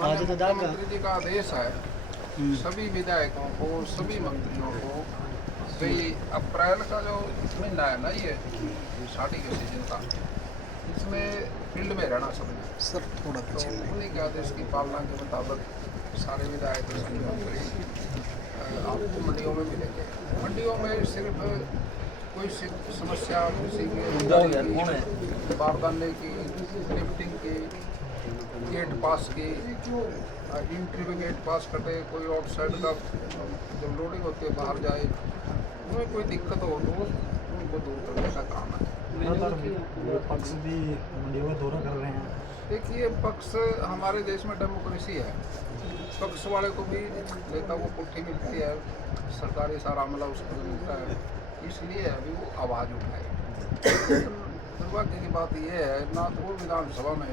आज तो दागा मुख्यमंत्री जी का आदेश है सभी विधायकों को, सभी मंत्रियों को भाई अप्रैल का जो महीना है ना, ये शादी के सीजन का, इसमें फील्ड में रहना सबने सर थोड़ा तो पीछे में। उन्हीं के आदेश की पालना के मुताबिक सारे विधायक और सभी मंत्री आपको मंडियों में मिलेंगे। मंडियों में सिर्फ कोई समस्या किसी की बारदाने की, लिफ्टिंग की, गेट पास की, एंट्री में गेट पास कटे, कोई आउटसाइड का जब लोडिंग होती है बाहर जाए, उनमें कोई दिक्कत हो तो उनको दूर करने का काम है। पक्ष भी मंडियों का दौरा कर रहे हैं। देखिए, पक्ष हमारे देश में डेमोक्रेसी है, पक्ष वाले को भी नेता को पुट्ठी मिलती है, सरकारी सारा अमला उसको भी मिलता है, इसलिए अभी वो आवाज़ उठाए। दुर्भाग्य की बात यह है, ना तो वो विधानसभा में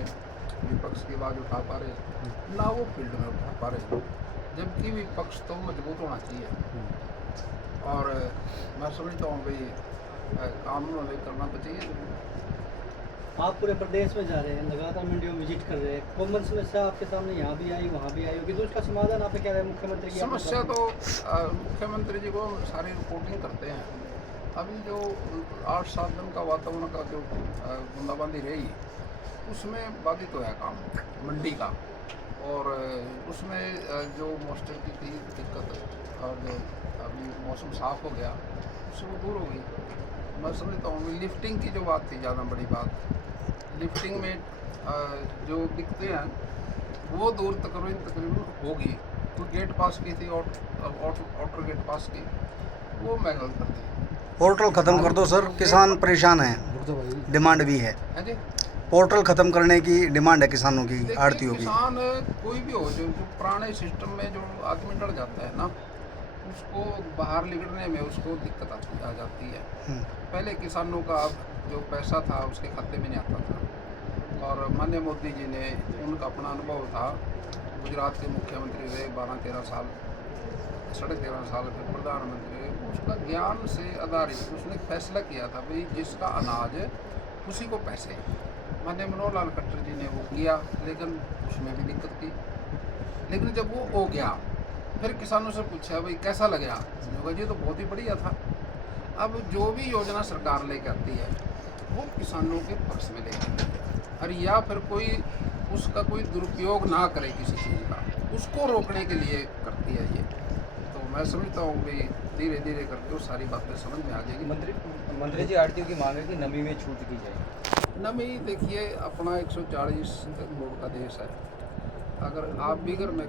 विपक्ष की आवाज़ उठा पा रहे, ना वो फील्ड में उठा पा रहे, जबकि विपक्ष तो मजबूत होना चाहिए। और मैं समझता हूँ भाई कानून अभी करना तो चाहिए। आप पूरे प्रदेश में जा रहे हैं, लगातार मंडियों में विजिट कर रहे हैं, कॉमन समस्या आपके सामने यहाँ भी आई वहाँ भी आई होगी, तो उसका समाधान आप क्या रहे हैं मुख्यमंत्री की? समस्या तो मुख्यमंत्री जी को सारी रिपोर्टिंग करते हैं। अभी जो 8-7 दिन का वातावरण का जो बूंदाबांदी रही, उसमें बाधित तो है काम मंडी का, और उसमें जो मॉइस्चर की थी दिक्कत, और जो अभी मौसम साफ हो गया उससे वो दूर हो गई। मैं समझता हूँ लिफ्टिंग की जो बात थी, ज़्यादा बड़ी बात, लिफ्टिंग में जो दिक्कतें हैं वो दूर तकरीबन होगी। तो गेट पास की थी, आउटर गेट पास की, वो मैं गलत कर दी। पोर्टल खत्म कर दो सर, किसान परेशान है, डिमांड भी है। है जी, पोर्टल खत्म करने की डिमांड है किसानों की, देखिए, आड़तियों की। किसान कोई भी हो, जो पुराने सिस्टम में जो आदमी डर जाता है ना, उसको बाहर निकलने में उसको दिक्कत आ जाती है। पहले किसानों का जो पैसा था उसके खाते में नहीं आता था, और माननीय मोदी जी ने, उनका अपना अनुभव था, गुजरात के मुख्यमंत्री रहे 12-13 साल, 13.5 साल के प्रधानमंत्री रहे, उसका ज्ञान से आधारित उसने फैसला किया था भाई जिसका अनाज उसी को पैसे। माननीय मनोहर लाल खट्टर जी ने वो किया, लेकिन उसमें भी दिक्कत की। लेकिन जब वो हो गया, फिर किसानों से पूछा भाई कैसा लगा, जी तो बहुत ही बढ़िया था। अब जो भी योजना सरकार लेकर आती है वो किसानों के पक्ष में लेकर आती है, और या फिर कोई उसका कोई दुरुपयोग ना करे किसी चीज़ का, उसको रोकने के लिए करती है ये। तो मैं समझता हूँ कि धीरे धीरे करके वो सारी बातें समझ में आ जाएगी। मंत्री जी, आड़तियों की मांग है कि नमी में छूट की जाए। नमी, देखिए, अपना 140 करोड़ का देश है। अगर आप भी घर में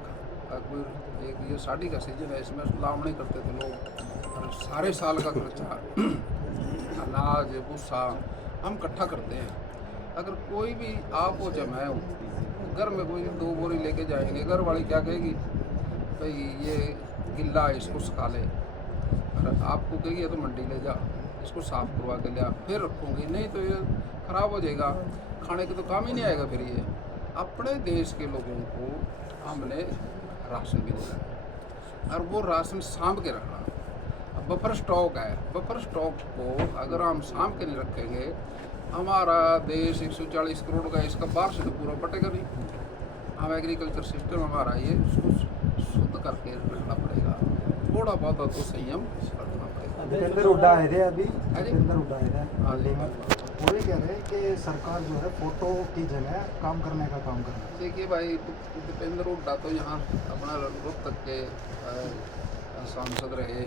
कोई एक ये शादी का सीजन है, इसमें लावणी करते थे लोग, और सारे साल का खर्चा अनाज भूसा हम इकट्ठा करते हैं। अगर कोई भी आप वो जमाए हो, घर में कोई 2 बोरी लेके जाएंगे, घर वाली क्या कहेगी, भाई ये गिल्ला है इसको सुखा ले, और आपको कहेगी ये तो मंडी ले जा, इसको साफ करवा के लिया, फिर रखूँगी, नहीं तो ये ख़राब हो जाएगा, खाने के तो काम ही नहीं आएगा। फिर ये अपने देश के लोगों को हमने राशन भी देना है, और वो राशन सांभ के रखना। अब बफर स्टॉक है, बफर स्टॉक को अगर हम सांभ के नहीं रखेंगे, हमारा देश 140 करोड़ का, इसका बाहर से तो पूरा पटेगा नहीं। हम एग्रीकल्चर सिस्टम हमारा ये उसको शुद्ध करके रखना पड़ेगा, थोड़ा बहुत तो संयम रखना पड़ेगा। दीपेंद्र हुड्डा आए थे अभी, हाँ जी। दीपेंद्र हुड्डा आए थे हाँ जी। वो ये कह रहे हैं कि सरकार जो है फोटो की जगह काम करने का काम कर रही है। देखिए भाई, दीपेंद्र हुड्डा तो यहाँ अपना रोहतक के सांसद रहे,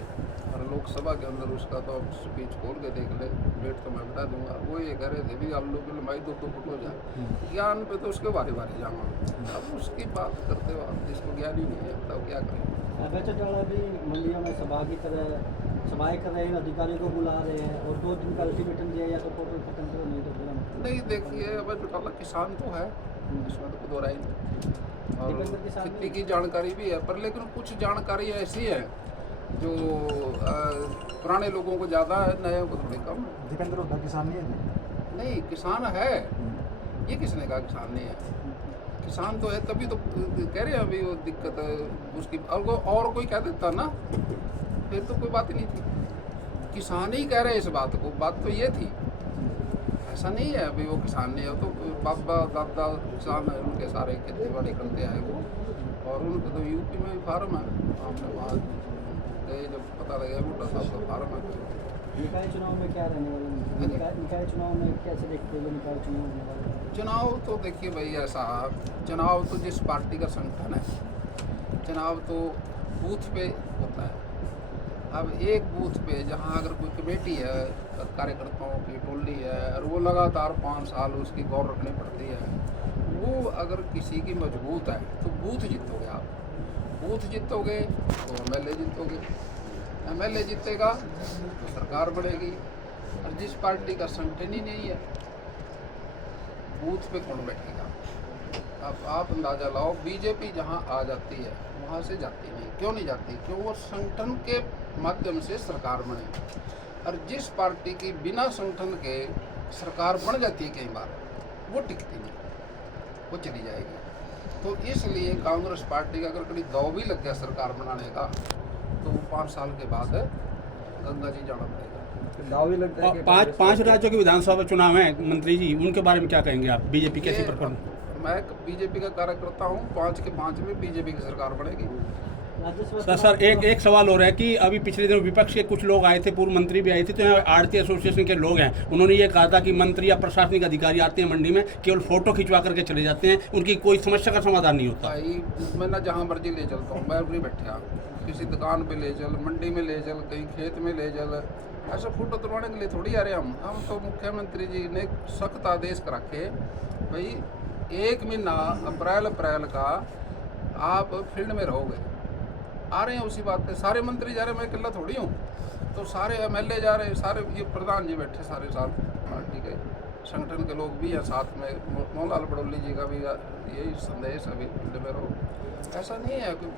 और लोकसभा के अंदर उसका तो स्पीच खोल के देख ले, डेट तो मैं बता दूंगा। वो ये कह रहे थे भी आप लोग की लंबाई 2 फुट हो जाए, ज्ञान पे तो उसके बारे बारे जाऊँगा। अब उसकी बात करते वक्त जिसको ज्ञान ही नहीं है, बताओ क्या करें। वैसे तो अभी मंडियों में सभा की तरह सभाएं कर रहे हैं, अधिकारियों को बुला रहे हैं, और 2 दिन का अल्टीमेटम दिया, या तो पोर्टल खत्म करो, नहीं तो पूरा। नहीं, देखिए, अब जुटाला किसान तो है, इसमें तो दोहराई नहीं, और खेती की जानकारी भी है, पर लेकिन कुछ जानकारी ऐसी है जो पुराने लोगों को ज़्यादा है, नए को थोड़ी कम है। दीपेंद्र हुड्डा किसान नहीं है? नहीं, किसान है, ये किसने कहा किसान नहीं है? किसान तो है, तभी तो कह रहे हैं अभी वो दिक्कत है उसकी। और कोई कह देता ना, फिर तो कोई बात ही नहीं थी। किसान ही कह रहे हैं इस बात को, बात तो ये थी। ऐसा नहीं है अभी वो किसान नहीं है, तो बाबा दादा किसान है, उनके सारे खेती बाड़ी करते आए वो, और उनके तो यूपी में भी फार्म है। आपने वहाँ गए जब पता लगा बूटा साहब का फार्म है। निकाय चुनाव में क्या रहने वाला है? निकाय चुनाव में कैसे देखते हो निकाय चुनाव होने वाला है? चुनाव तो देखिए भाई ऐसा, चुनाव तो जिस पार्टी का संगठन है, चुनाव तो बूथ पे होता है। अब एक बूथ पे जहाँ अगर कोई कमेटी है, कार्यकर्ताओं की टोली है, और वो लगातार 5 साल उसकी गौर रखनी पड़ती है, वो अगर किसी की मजबूत है तो बूथ जीतोगे आप। बूथ जीतोगे तो MLA जीतोगे, MLA जीतेगा तो सरकार बढ़ेगी। और जिस पार्टी का संगठन ही नहीं है, बूथ पे कौन बैठेगा? अब आप अंदाज़ा लाओ, बीजेपी जहाँ आ जाती है वहाँ से जाती नहीं। क्यों नहीं जाती? क्यों? वो संगठन के माध्यम से सरकार बने। और जिस पार्टी की बिना संगठन के सरकार बन जाती है कई बार, वो टिकती नहीं, वो चली जाएगी। तो इसलिए कांग्रेस पार्टी का अगर कभी दाव भी लग गया सरकार बनाने का, तो 5 साल के बाद गंगा जी जाना पड़ेगा। दाव भी लगता है कि पांच राज्यों के विधानसभा चुनाव हैं मंत्री जी, उनके बारे में क्या कहेंगे आप? बीजेपी कैसे ये परफॉर्म? मैं बीजेपी का कार्यकर्ता हूँ, 5 के 5 में बीजेपी की सरकार बनेगी। राज्यसभा सर एक सवाल हो रहा है कि अभी पिछले दिनों विपक्ष के कुछ लोग आए थे, पूर्व मंत्री भी आए थे, तो यहाँ आड़ती एसोसिएशन के लोग हैं, उन्होंने ये कहा था कि मंत्री या प्रशासनिक अधिकारी आते हैं मंडी में, केवल फोटो खिंचवा करके चले जाते हैं, उनकी कोई समस्या का समाधान नहीं होता। भाई मैं ना जहाँ मर्जी ले चलता हूँ, मैं अपनी बैठा, किसी दुकान पे ले चल, मंडी में ले चल, कहीं खेत में ले चल, ऐसा फोटो तुलवाने के लिए थोड़ी आ रहे हम तो मुख्यमंत्री जी ने सख्त आदेश कर रखे भाई 1 महीना अप्रैल का आप फील्ड में रहोगे। आ रहे हैं उसी बात पे, सारे मंत्री जा रहे हैं, मैं अकेला थोड़ी हूँ, तो सारे MLA जा रहे हैं, सारे ये प्रधान जी बैठे सारे साथ, पार्टी के संगठन के लोग भी हैं साथ में, मोहनलाल बड़ौली जी का भी यही संदेश है, अभी फील्ड में रहो। ऐसा नहीं है कि